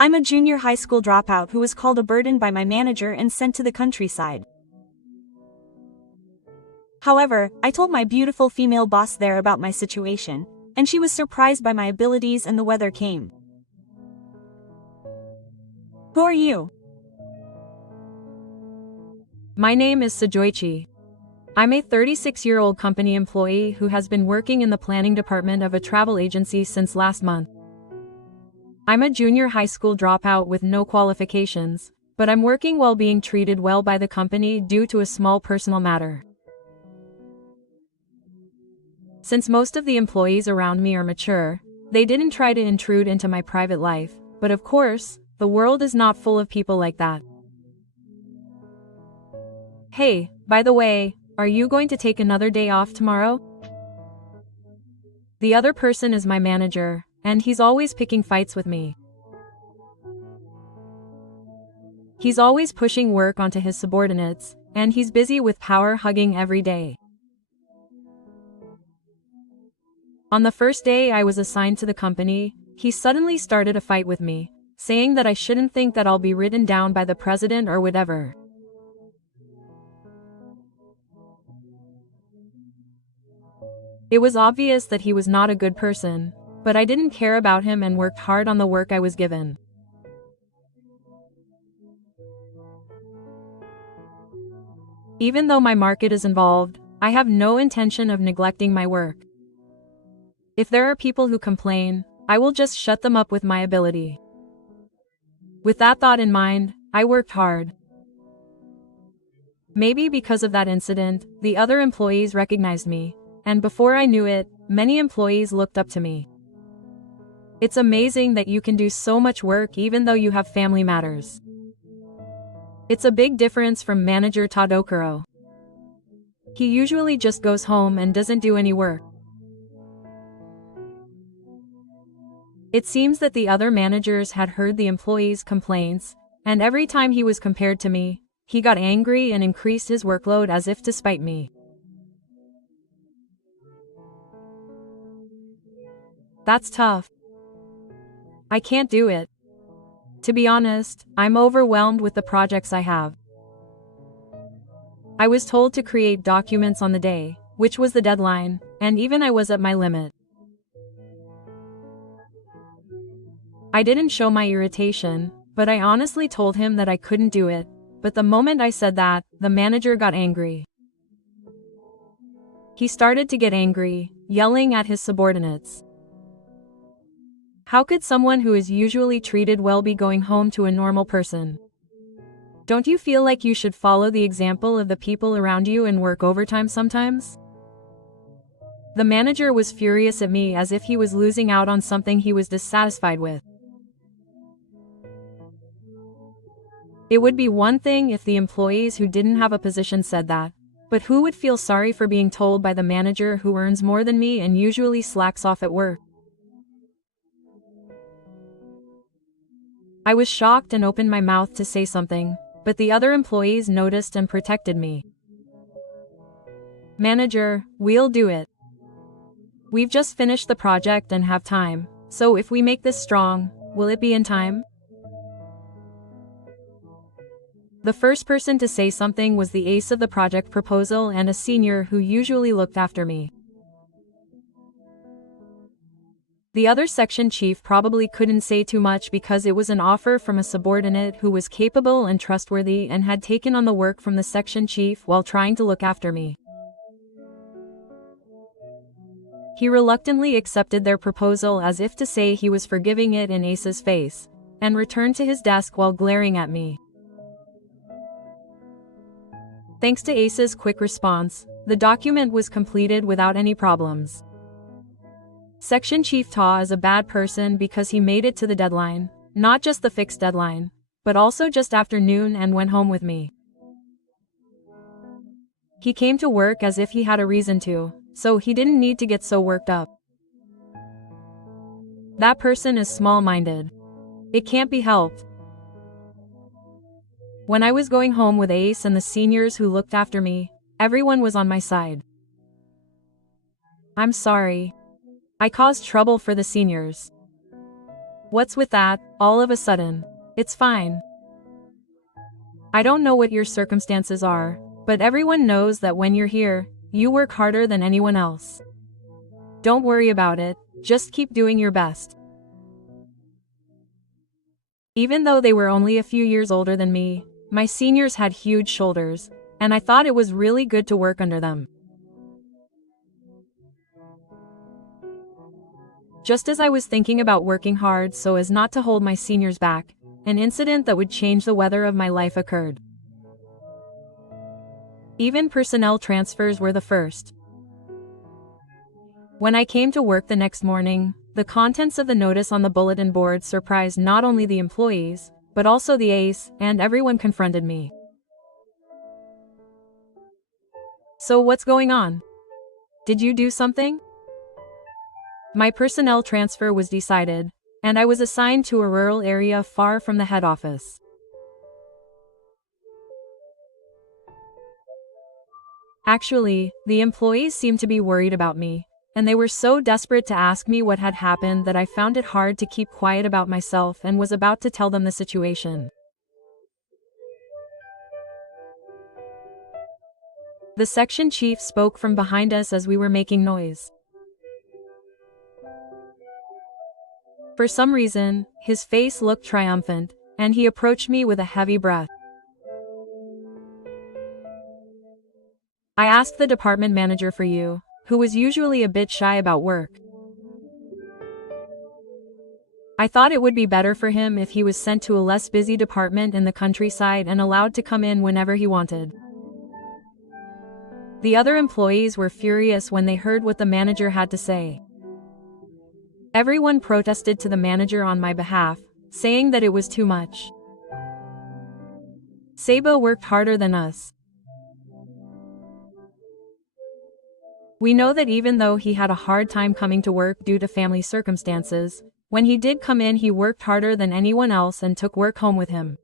I'm a junior high school dropout who was called a burden by my manager and sent to the countryside. However, I told my beautiful female boss there about my situation, and she was surprised by my abilities and the weather came. Who are you? My name is Sajoichi. I'm a 36-year-old company employee who has been working in the planning department of a travel agency since last month. I'm a junior high school dropout with no qualifications, but I'm working while being treated well by the company due to a small personal matter. Since most of the employees around me are mature, they didn't try to intrude into my private life, but of course, the world is not full of people like that. Hey, by the way, are you going to take another day off tomorrow? The other person is my manager, and he's always picking fights with me. He's always pushing work onto his subordinates, and he's busy with power hugging every day. On the first day I was assigned to the company, he suddenly started a fight with me, saying that I shouldn't think that I'll be written down by the president or whatever. It was obvious that he was not a good person, but I didn't care about him and worked hard on the work I was given. Even though my market is involved, I have no intention of neglecting my work. If there are people who complain, I will just shut them up with my ability. With that thought in mind, I worked hard. Maybe because of that incident, the other employees recognized me, and before I knew it, many employees looked up to me. It's amazing that you can do so much work even though you have family matters. It's a big difference from manager Tadokuro. He usually just goes home and doesn't do any work. It seems that the other managers had heard the employees' complaints, and every time he was compared to me, he got angry and increased his workload as if to spite me. That's tough. I can't do it. To be honest, I'm overwhelmed with the projects I have. I was told to create documents on the day, which was the deadline, and even I was at my limit. I didn't show my irritation, but I honestly told him that I couldn't do it, but the moment I said that, the manager got angry. He started to get angry, yelling at his subordinates. How could someone who is usually treated well be going home to a normal person? Don't you feel like you should follow the example of the people around you and work overtime sometimes? The manager was furious at me as if he was losing out on something he was dissatisfied with. It would be one thing if the employees who didn't have a position said that, but who would feel sorry for being told by the manager who earns more than me and usually slacks off at work? I was shocked and opened my mouth to say something, but the other employees noticed and protected me. Manager, we'll do it. We've just finished the project and have time, so if we make this strong, will it be in time? The first person to say something was the ace of the project proposal and a senior who usually looked after me. The other section chief probably couldn't say too much because it was an offer from a subordinate who was capable and trustworthy and had taken on the work from the section chief while trying to look after me. He reluctantly accepted their proposal as if to say he was forgiving it in Ace's face, and returned to his desk while glaring at me. Thanks to Ace's quick response, the document was completed without any problems. Section Chief Ta is a bad person because he made it to the deadline, not just the fixed deadline, but also just after noon and went home with me. He came to work as if he had a reason to, so he didn't need to get so worked up. That person is small-minded. It can't be helped. When I was going home with Ace and the seniors who looked after me, everyone was on my side. I'm sorry. I caused trouble for the seniors. What's with that, all of a sudden? It's fine. I don't know what your circumstances are, but everyone knows that when you're here, you work harder than anyone else. Don't worry about it, just keep doing your best. Even though they were only a few years older than me, my seniors had huge shoulders, and I thought it was really good to work under them. Just as I was thinking about working hard so as not to hold my seniors back, an incident that would change the weather of my life occurred. Even personnel transfers were the first. When I came to work the next morning, the contents of the notice on the bulletin board surprised not only the employees, but also the ace, and everyone confronted me. So what's going on? Did you do something? My personnel transfer was decided, and I was assigned to a rural area far from the head office. Actually, the employees seemed to be worried about me, and they were so desperate to ask me what had happened that I found it hard to keep quiet about myself and was about to tell them the situation. The section chief spoke from behind us as we were making noise. For some reason, his face looked triumphant, and he approached me with a heavy breath. I asked the department manager for you, who was usually a bit shy about work. I thought it would be better for him if he was sent to a less busy department in the countryside and allowed to come in whenever he wanted. The other employees were furious when they heard what the manager had to say. Everyone protested to the manager on my behalf, saying that it was too much. Seba worked harder than us. We know that even though he had a hard time coming to work due to family circumstances, when he did come in he worked harder than anyone else and took work home with him.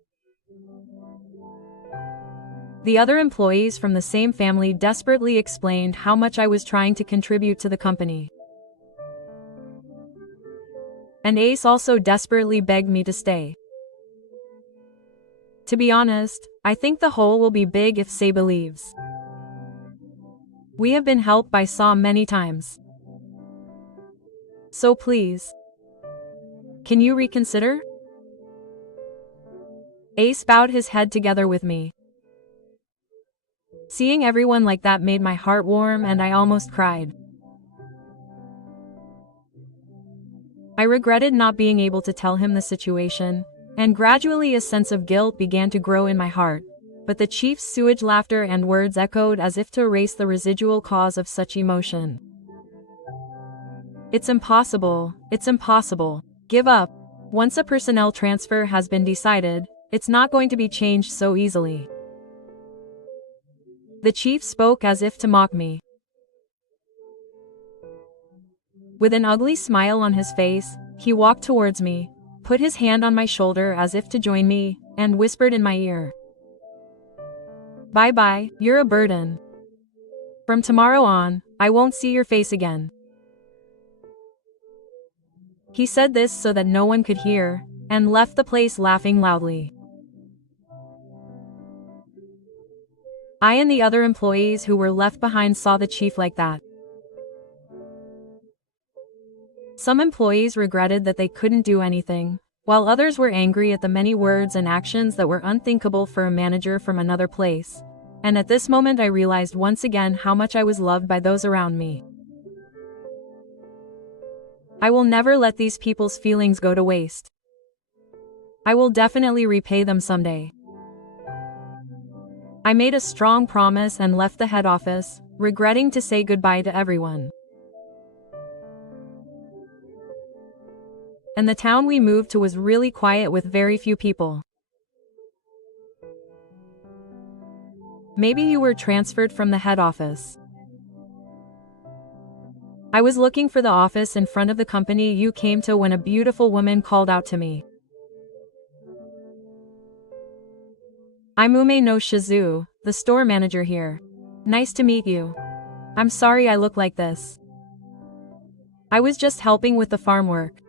The other employees from the same family desperately explained how much I was trying to contribute to the company. And Ace also desperately begged me to stay. To be honest, I think the hole will be big if Seba leaves. We have been helped by Saw many times. So please, can you reconsider? Ace bowed his head together with me. Seeing everyone like that made my heart warm and I almost cried. I regretted not being able to tell him the situation, and gradually a sense of guilt began to grow in my heart, but the chief's sewage laughter and words echoed as if to erase the residual cause of such emotion. It's impossible, give up. Once a personnel transfer has been decided, it's not going to be changed so easily. The chief spoke as if to mock me. With an ugly smile on his face, he walked towards me, put his hand on my shoulder as if to join me, and whispered in my ear. Bye-bye, you're a burden. From tomorrow on, I won't see your face again. He said this so that no one could hear, and left the place laughing loudly. I and the other employees who were left behind saw the chief like that. Some employees regretted that they couldn't do anything, while others were angry at the many words and actions that were unthinkable for a manager from another place. And at this moment I realized once again how much I was loved by those around me. I will never let these people's feelings go to waste. I will definitely repay them someday. I made a strong promise and left the head office, regretting to say goodbye to everyone. And the town we moved to was really quiet with very few people. Maybe you were transferred from the head office. I was looking for the office in front of the company you came to when a beautiful woman called out to me. I'm Ume no Shizu, the store manager here. Nice to meet you. I'm sorry I look like this. I was just helping with the farm work.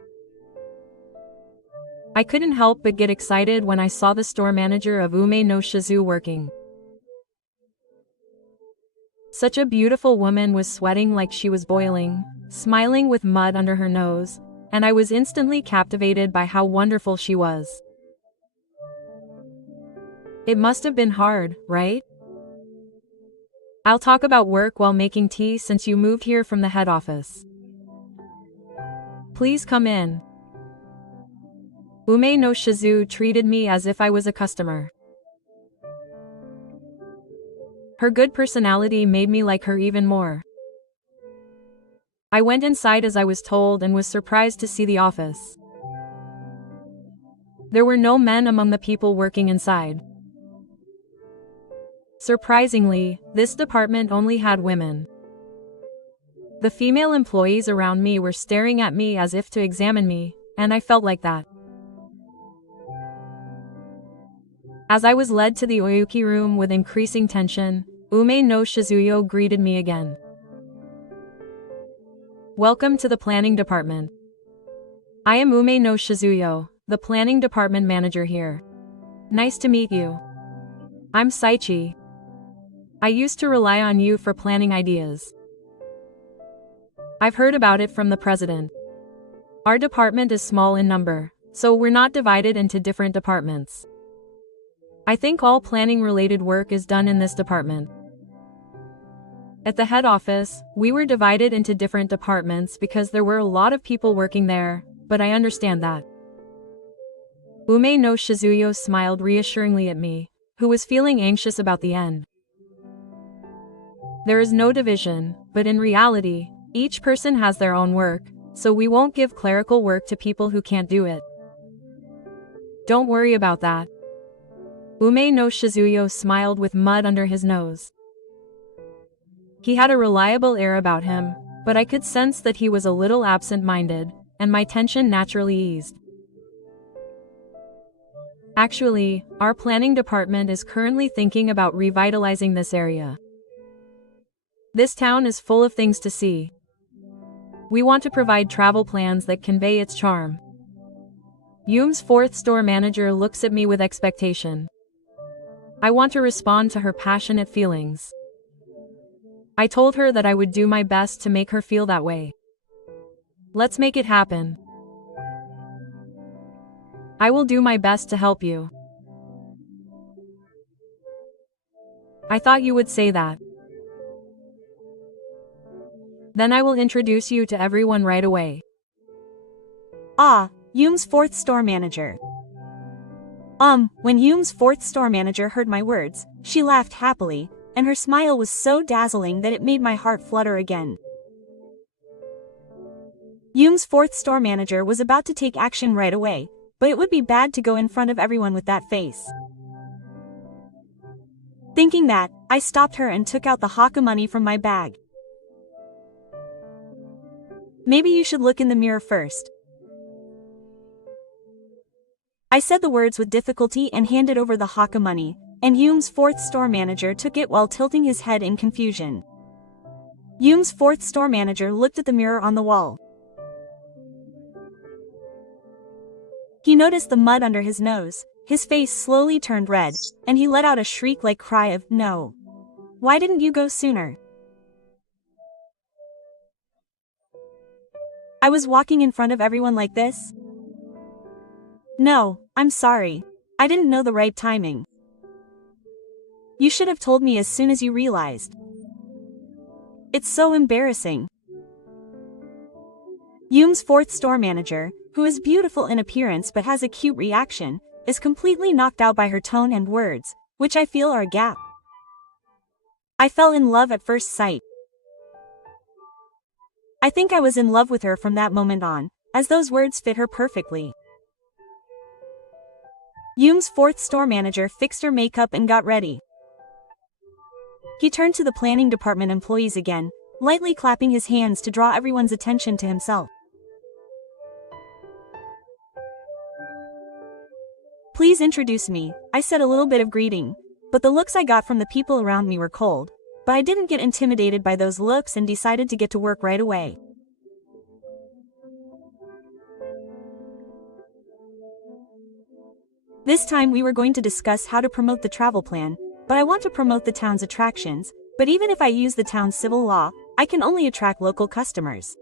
I couldn't help but get excited when I saw the store manager of Ume no Shizu working. Such a beautiful woman was sweating like she was boiling, smiling with mud under her nose, and I was instantly captivated by how wonderful she was. It must have been hard, right? I'll talk about work while making tea since you moved here from the head office. Please come in. Ume no Shizu treated me as if I was a customer. Her good personality made me like her even more. I went inside as I was told and was surprised to see the office. There were no men among the people working inside. Surprisingly, this department only had women. The female employees around me were staring at me as if to examine me, and I felt like that. As I was led to the Oyuki room with increasing tension, Ume no Shizuyo greeted me again. Welcome to the planning department. I am Ume no Shizuyo, the planning department manager here. Nice to meet you. I'm Saichi. I used to rely on you for planning ideas. I've heard about it from the president. Our department is small in number, so we're not divided into different departments. I think all planning-related work is done in this department. At the head office, we were divided into different departments because there were a lot of people working there, but I understand that. Ume no Shizuyo smiled reassuringly at me, who was feeling anxious about the end. There is no division, but in reality, each person has their own work, so we won't give clerical work to people who can't do it. Don't worry about that. Ume no Shizuyo smiled with mud under his nose. He had a reliable air about him, but I could sense that he was a little absent-minded, and my tension naturally eased. Actually, our planning department is currently thinking about revitalizing this area. This town is full of things to see. We want to provide travel plans that convey its charm. Yume's fourth store manager looks at me with expectation. I want to respond to her passionate feelings. I told her that I would do my best to make her feel that way. Let's make it happen. I will do my best to help you. I thought you would say that. Then I will introduce you to everyone right away. Ah, Yume's fourth store manager. When Yume's fourth store manager heard my words, she laughed happily, and her smile was so dazzling that it made my heart flutter again. Yume's fourth store manager was about to take action right away, but it would be bad to go in front of everyone with that face. Thinking that, I stopped her and took out the haka money from my bag. Maybe you should look in the mirror first. I said the words with difficulty and handed over the haka money, and Yume's fourth store manager took it while tilting his head in confusion. Yume's fourth store manager looked at the mirror on the wall. He noticed the mud under his nose, his face slowly turned red, and he let out a shriek-like cry of, "No! Why didn't you go sooner?" I was walking in front of everyone like this? No, I'm sorry. I didn't know the right timing. You should have told me as soon as you realized. It's so embarrassing. Yume's fourth store manager, who is beautiful in appearance but has a cute reaction, is completely knocked out by her tone and words, which I feel are a gap. I fell in love at first sight. I think I was in love with her from that moment on, as those words fit her perfectly. Yume's fourth store manager fixed her makeup and got ready. He turned to the planning department employees again, lightly clapping his hands to draw everyone's attention to himself. Please introduce me, I said a little bit of greeting, but the looks I got from the people around me were cold, but I didn't get intimidated by those looks and decided to get to work right away. This time we were going to discuss how to promote the travel plan, but I want to promote the town's attractions, but even if I use the town's civil law, I can only attract local customers.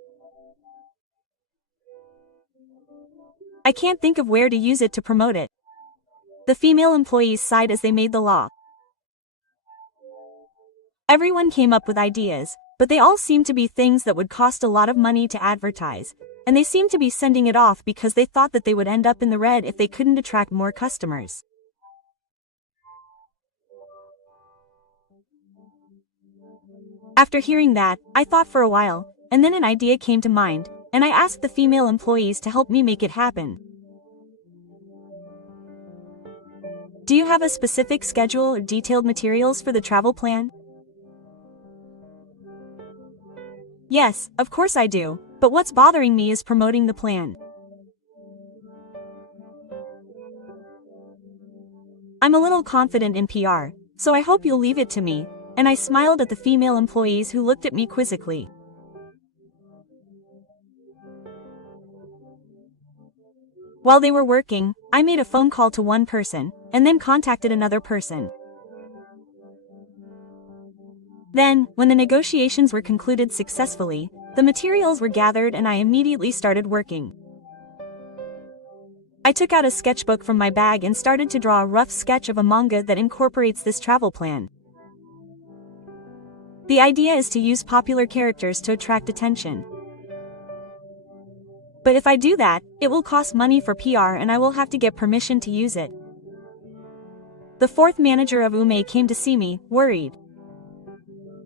I can't think of where to use it to promote it. The female employees sighed as they made the law. Everyone came up with ideas, but they all seemed to be things that would cost a lot of money to advertise, and they seemed to be sending it off because they thought that they would end up in the red if they couldn't attract more customers. After hearing that, I thought for a while, and then an idea came to mind, and I asked the female employees to help me make it happen. Do you have a specific schedule or detailed materials for the travel plan? Yes, of course I do, but what's bothering me is promoting the plan. I'm a little confident in PR, so I hope you'll leave it to me, and I smiled at the female employees who looked at me quizzically. While they were working, I made a phone call to one person, and then contacted another person. Then, when the negotiations were concluded successfully, the materials were gathered and I immediately started working. I took out a sketchbook from my bag and started to draw a rough sketch of a manga that incorporates this travel plan. The idea is to use popular characters to attract attention. But if I do that, it will cost money for PR and I will have to get permission to use it. The fourth manager of Ume came to see me, worried.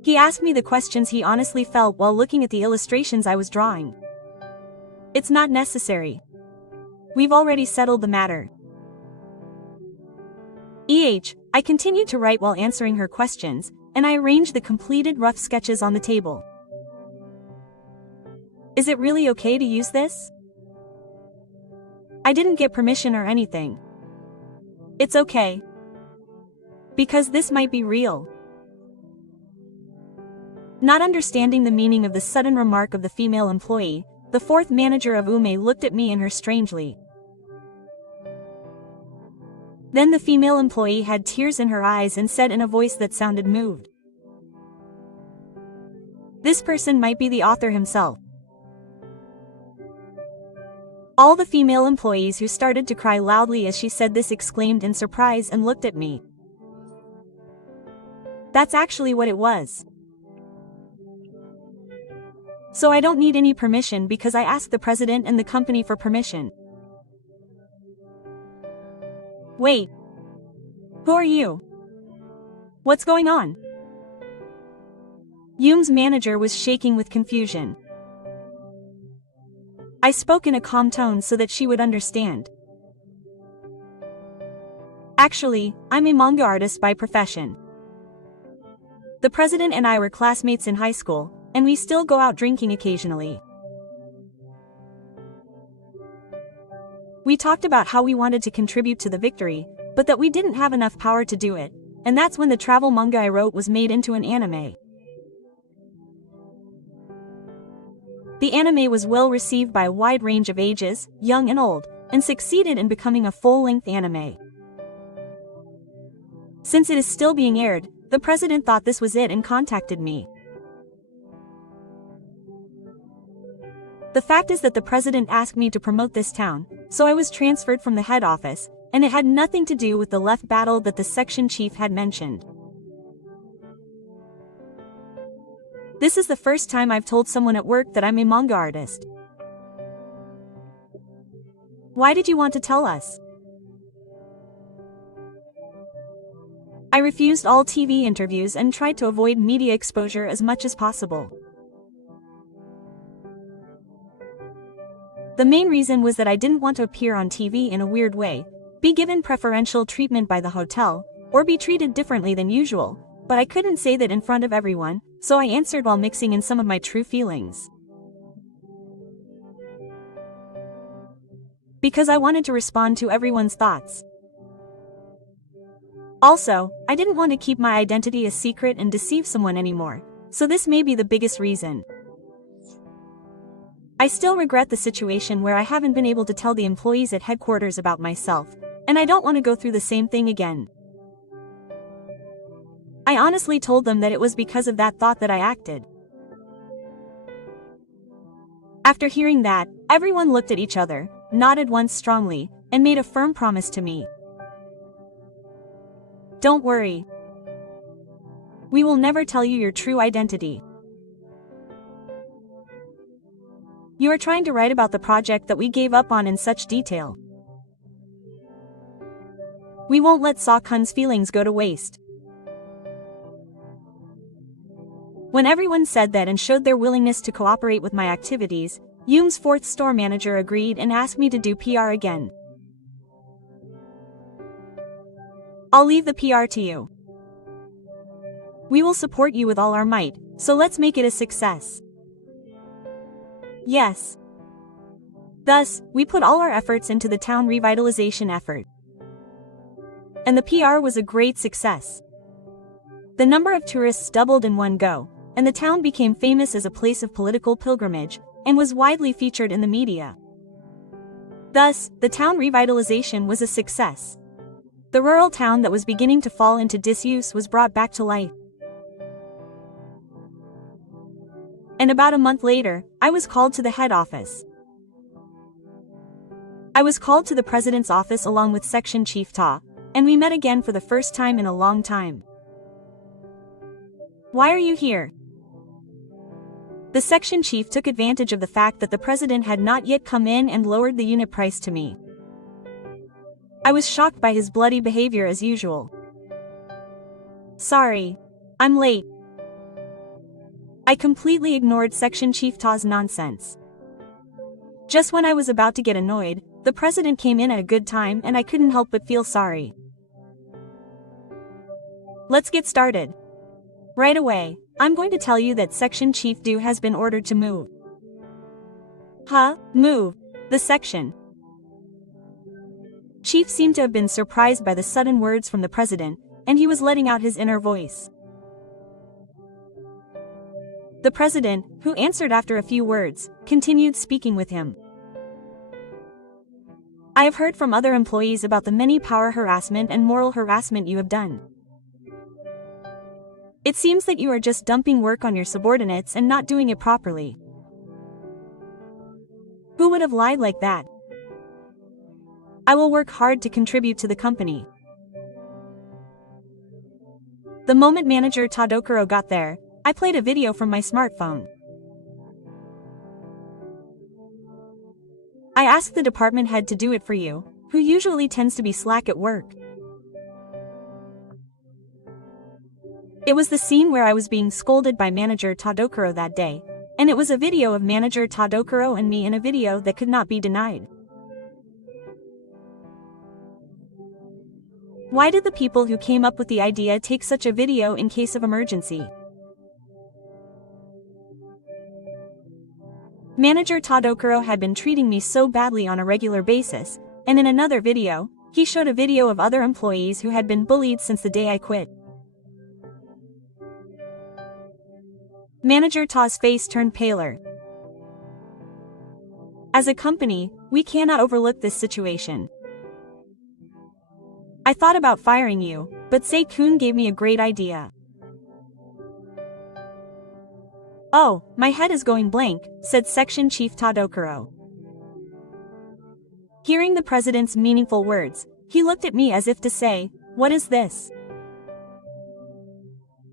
He asked me the questions he honestly felt while looking at the illustrations I was drawing. It's not necessary. We've already settled the matter. I continued to write while answering her questions, and I arranged the completed rough sketches on the table. Is it really okay to use this? I didn't get permission or anything. It's okay. Because this might be real. Not understanding the meaning of the sudden remark of the female employee, the fourth manager of Ume looked at me and her strangely. Then the female employee had tears in her eyes and said in a voice that sounded moved. This person might be the author himself. All the female employees who started to cry loudly as she said this exclaimed in surprise and looked at me. That's actually what it was. So I don't need any permission because I asked the president and the company for permission. Wait. Who are you? What's going on? Yume's manager was shaking with confusion. I spoke in a calm tone so that she would understand. Actually, I'm a manga artist by profession. The president and I were classmates in high school, and we still go out drinking occasionally. We talked about how we wanted to contribute to the victory, but that we didn't have enough power to do it, and that's when the travel manga I wrote was made into an anime. The anime was well received by a wide range of ages, young and old, and succeeded in becoming a full-length anime. Since it is still being aired, the president thought this was it and contacted me. The fact is that the president asked me to promote this town, so I was transferred from the head office, and it had nothing to do with the left battle that the section chief had mentioned. This is the first time I've told someone at work that I'm a manga artist. Why did you want to tell us? I refused all TV interviews and tried to avoid media exposure as much as possible. The main reason was that I didn't want to appear on TV in a weird way, be given preferential treatment by the hotel, or be treated differently than usual, but I couldn't say that in front of everyone, so I answered while mixing in some of my true feelings. Because I wanted to respond to everyone's thoughts. Also, I didn't want to keep my identity a secret and deceive someone anymore, so this may be the biggest reason. I still regret the situation where I haven't been able to tell the employees at headquarters about myself, and I don't want to go through the same thing again. I honestly told them that it was because of that thought that I acted. After hearing that, everyone looked at each other, nodded once strongly, and made a firm promise to me. Don't worry. We will never tell you your true identity. You are trying to write about the project that we gave up on in such detail. We won't let Sokkun's feelings go to waste. When everyone said that and showed their willingness to cooperate with my activities, Yoom's fourth store manager agreed and asked me to do PR again. I'll leave the PR to you. We will support you with all our might, so let's make it a success. Yes. Thus, we put all our efforts into the town revitalization effort. And the PR was a great success. The number of tourists doubled in one go, and the town became famous as a place of political pilgrimage, and was widely featured in the media. Thus, the town revitalization was a success. The rural town that was beginning to fall into disuse was brought back to life. And about a month later, I was called to the head office. I was called to the president's office along with Section Chief Ta, and we met again for the first time in a long time. Why are you here? The section chief took advantage of the fact that the president had not yet come in and lowered the unit price to me. I was shocked by his bloody behavior as usual. Sorry. I'm late. I completely ignored Section Chief Ta's nonsense. Just when I was about to get annoyed, the president came in at a good time and I couldn't help but feel sorry. Let's get started. Right away, I'm going to tell you that Section Chief Du has been ordered to move. Huh? Move? The section. Chief seemed to have been surprised by the sudden words from the president, and he was letting out his inner voice. The president, who answered after a few words, continued speaking with him. I have heard from other employees about the many power harassment and moral harassment you have done. It seems that you are just dumping work on your subordinates and not doing it properly. Who would have lied like that? I will work hard to contribute to the company. The moment manager Tadokuro got there, I played a video from my smartphone. I asked the department head to do it for you, who usually tends to be slack at work. It was the scene where I was being scolded by manager Tadokuro that day, and it was a video of manager Tadokuro and me in a video that could not be denied. Why did the people who came up with the idea take such a video in case of emergency? Manager Tadokuro had been treating me so badly on a regular basis, and in another video, he showed a video of other employees who had been bullied since the day I quit. Manager Ta's face turned paler. As a company, we cannot overlook this situation. I thought about firing you, but Sei-kun gave me a great idea. Oh, my head is going blank, said Section Chief Tadokuro. Hearing the president's meaningful words, he looked at me as if to say, "What is this?"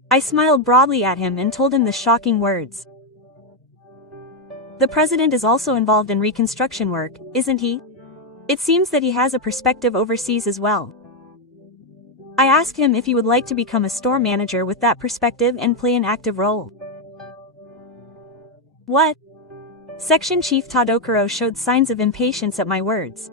I smiled broadly at him and told him the shocking words. The president is also involved in reconstruction work, isn't he? It seems that he has a perspective overseas as well. I asked him if he would like to become a store manager with that perspective and play an active role. What? Section Chief Tadokuro showed signs of impatience at my words.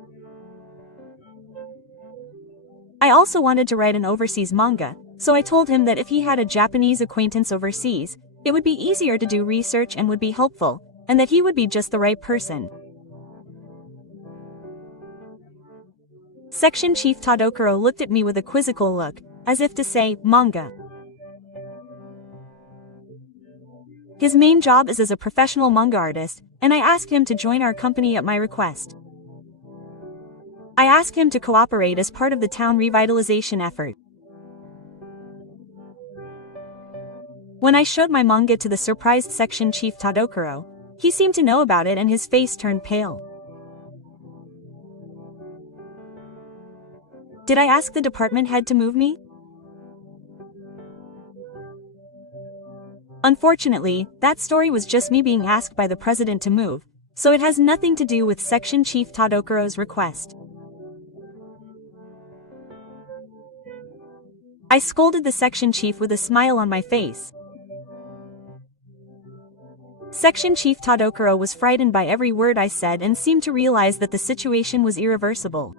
I also wanted to write an overseas manga, so I told him that if he had a Japanese acquaintance overseas, it would be easier to do research and would be helpful, and that he would be just the right person. Section Chief Tadokuro looked at me with a quizzical look, as if to say, manga. His main job is as a professional manga artist, and I asked him to join our company at my request. I asked him to cooperate as part of the town revitalization effort. When I showed my manga to the surprised section chief Tadokuro, he seemed to know about it and his face turned pale. Did I ask the department head to move me? Unfortunately, that story was just me being asked by the president to move, so it has nothing to do with section chief Tadokuro's request. I scolded the section chief with a smile on my face. Section Chief Tadokuro was frightened by every word I said and seemed to realize that the situation was irreversible.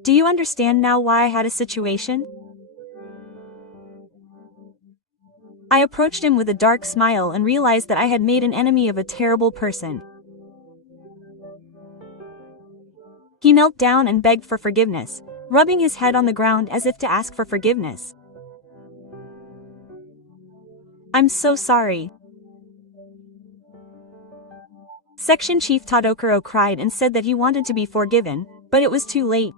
Do you understand now why I had a situation? I approached him with a dark smile and realized that I had made an enemy of a terrible person. He knelt down and begged for forgiveness, rubbing his head on the ground as if to ask for forgiveness. I'm so sorry. Section Chief Tadokuro cried and said that he wanted to be forgiven, but it was too late.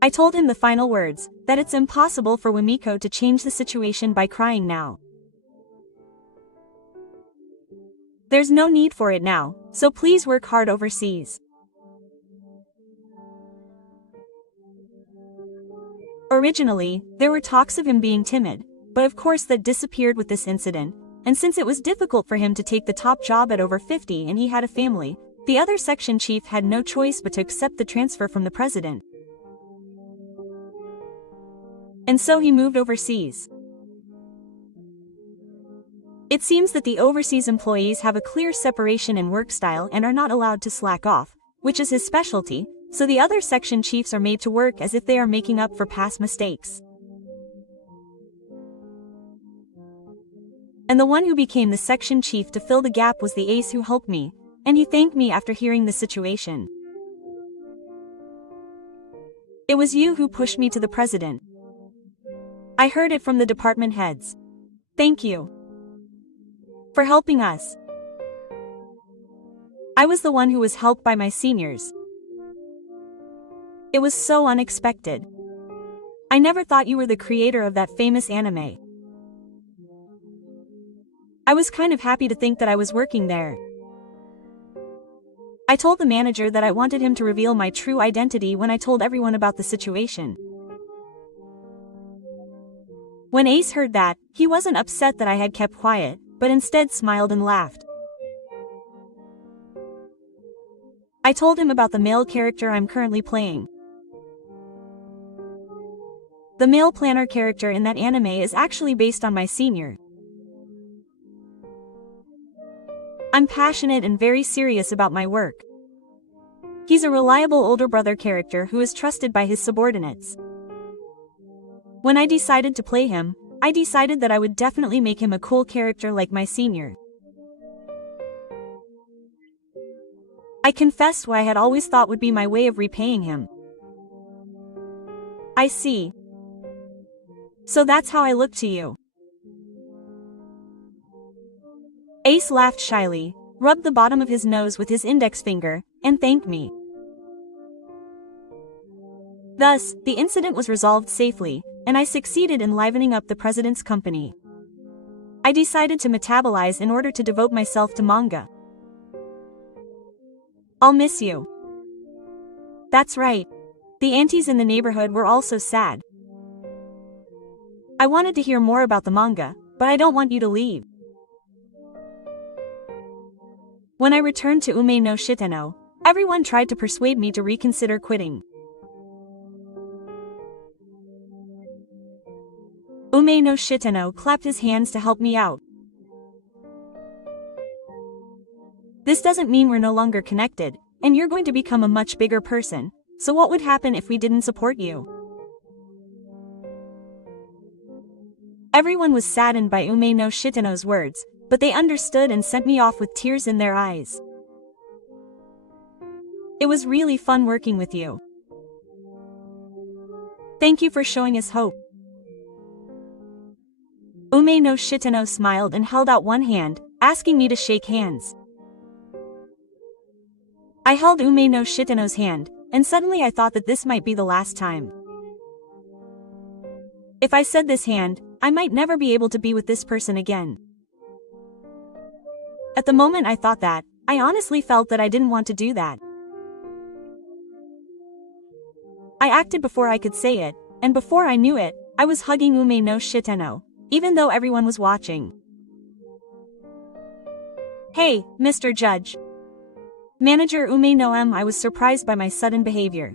I told him the final words, that it's impossible for Wamiko to change the situation by crying now. There's no need for it now, so please work hard overseas. Originally, there were talks of him being timid, but of course that disappeared with this incident, and since it was difficult for him to take the top job at over 50 and he had a family, the other section chief had no choice but to accept the transfer from the president. And so he moved overseas. It seems that the overseas employees have a clear separation in work style and are not allowed to slack off, which is his specialty, so the other section chiefs are made to work as if they are making up for past mistakes. And the one who became the section chief to fill the gap was the ace who helped me, and he thanked me after hearing the situation. It was you who pushed me to the president. I heard it from the department heads. Thank you for helping us. I was the one who was helped by my seniors. It was so unexpected. I never thought you were the creator of that famous anime. I was kind of happy to think that I was working there. I told the manager that I wanted him to reveal my true identity when I told everyone about the situation. When Ace heard that, he wasn't upset that I had kept quiet, but instead smiled and laughed. I told him about the male character I'm currently playing. The male planner character in that anime is actually based on my senior. I'm passionate and very serious about my work. He's a reliable older brother character who is trusted by his subordinates. When I decided to play him, I decided that I would definitely make him a cool character like my senior. I confessed what I had always thought would be my way of repaying him. I see. So that's how I look to you. Ace laughed shyly, rubbed the bottom of his nose with his index finger, and thanked me. Thus, the incident was resolved safely, and I succeeded in livening up the president's company. I decided to metabolize in order to devote myself to manga. I'll miss you. That's right. The aunties in the neighborhood were also sad. I wanted to hear more about the manga, but I don't want you to leave. When I returned to Ume no Shiteno, everyone tried to persuade me to reconsider quitting. Ume no Shiteno clapped his hands to help me out. This doesn't mean we're no longer connected, and you're going to become a much bigger person, so what would happen if we didn't support you? Everyone was saddened by Ume no Shiteno's words, but they understood and sent me off with tears in their eyes. It was really fun working with you. Thank you for showing us hope. Ume no Shiteno smiled and held out one hand, asking me to shake hands. I held Ume no Shiteno's hand, and suddenly I thought that this might be the last time. If I said this hand, I might never be able to be with this person again. At the moment I thought that, I honestly felt that I didn't want to do that. I acted before I could say it, and before I knew it, I was hugging Ume no Shiteno, even though everyone was watching. Hey, Mr. Judge. Manager Ume no I was surprised by my sudden behavior.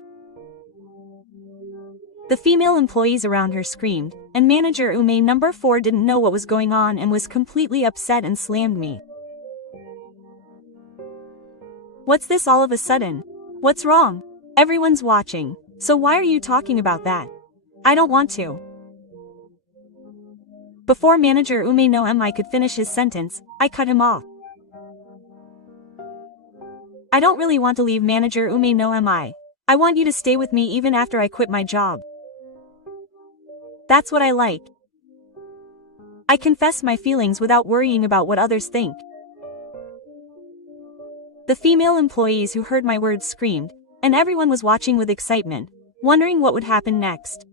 The female employees around her screamed, and manager Ume number 4 didn't know what was going on and was completely upset and slammed me. What's this all of a sudden? What's wrong? Everyone's watching, so why are you talking about that? I don't want to. Before manager Ume no I could finish his sentence, I cut him off. I don't really want to leave manager Ume no I want you to stay with me even after I quit my job. That's what I like. I confess my feelings without worrying about what others think. The female employees who heard my words screamed, and everyone was watching with excitement, wondering what would happen next.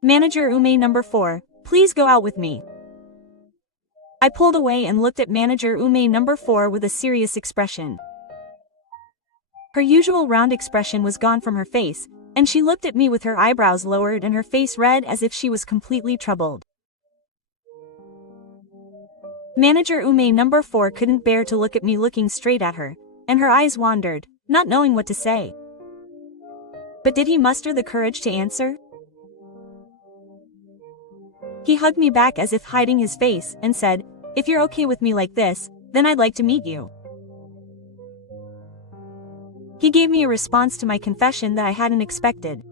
Manager Ume number 4, please go out with me. I pulled away and looked at manager Ume number 4 with a serious expression. Her usual round expression was gone from her face, and she looked at me with her eyebrows lowered and her face red as if she was completely troubled. Manager Ume number 4 couldn't bear to look at me looking straight at her, and her eyes wandered, not knowing what to say. But did he muster the courage to answer? He hugged me back as if hiding his face, and said, "If you're okay with me like this, then I'd like to meet you." He gave me a response to my confession that I hadn't expected.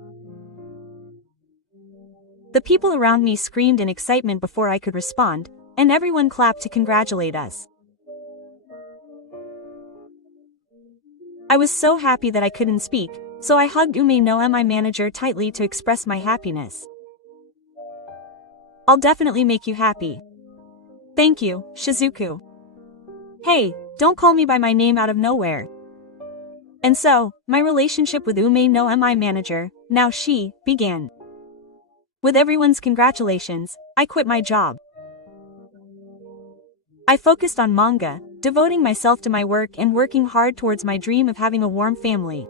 The people around me screamed in excitement before I could respond, and everyone clapped to congratulate us. I was so happy that I couldn't speak, so I hugged Ume no my manager tightly to express my happiness. I'll definitely make you happy. Thank you, Shizuku. Hey, don't call me by my name out of nowhere. And so, my relationship with Ume no my manager, now she, began. With everyone's congratulations, I quit my job. I focused on manga, devoting myself to my work and working hard towards my dream of having a warm family.